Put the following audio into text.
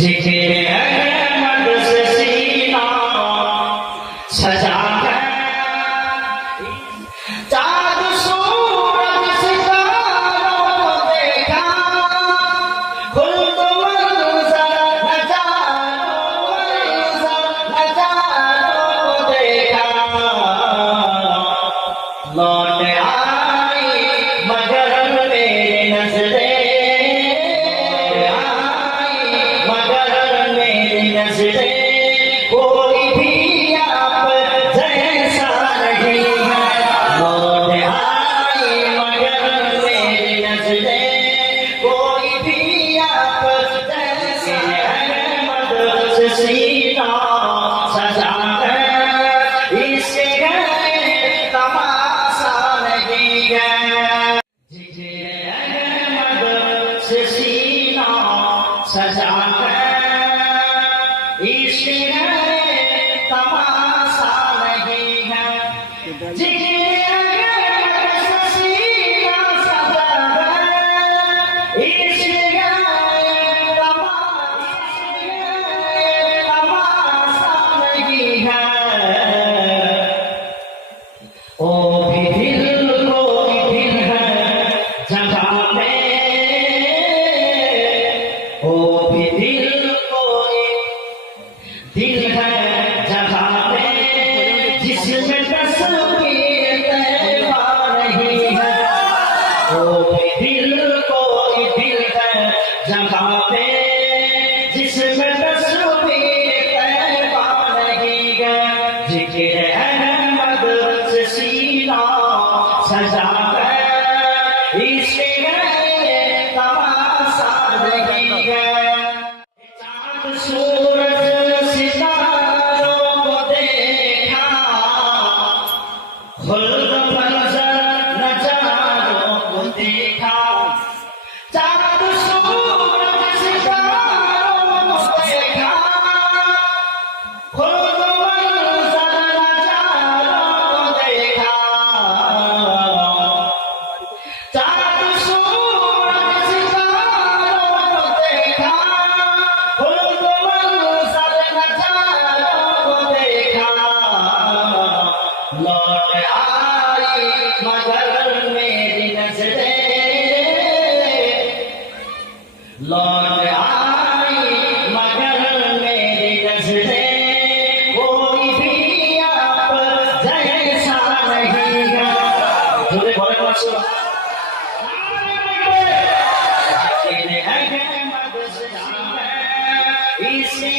जिक्र अहमद से सीना सजा है, चाँद सूरज सितारों को देखा, खुल्द मंज़र नज़ारों को देखा, लौट आई मगर मेरी नज़रें, कोई भी आप जैसा नहीं है। लौट आई मगर मेरी नज़रें, कोई भी आप जैसा अहमद से सीना सजा है, इसके गले तमाशा नहीं है। जिक्र अहमद से सीना सजा है, इसके तमाशा नहीं है। जिक्र अहमद से सीना सजा है, इसके तमाशा नहीं है। ओ भी दिल कोई दिल है जगह में, ओ भी दिल दिल है जगह में, जिसमें तस्वीर तैबा नहीं है। वो भी दिल कोई दिल है जगह में, जिसमें तस्वीर तैबा नहीं है। जिक्र अहमद से सीना सजा है, इसके तमाशा नहीं है। चाँद सूरज सितारों को देखा, खुल्द मंज़र नज़ारों को देखा, चाँद सूरज सितारों को देखा, खुल्द मंज़र नज़ारों को देखा, चाँद सूरज सितारों को देखा, खुल्द मंज़र नज़ारों को देखा, लौट आई मगर मेरी नज़रें, लौट आई मगर मेरी नज़रें, कोई भी आप जैसा नहीं है। जोरे बोले माशाअल्लाह। जिक्र अहमद से सीना, इसके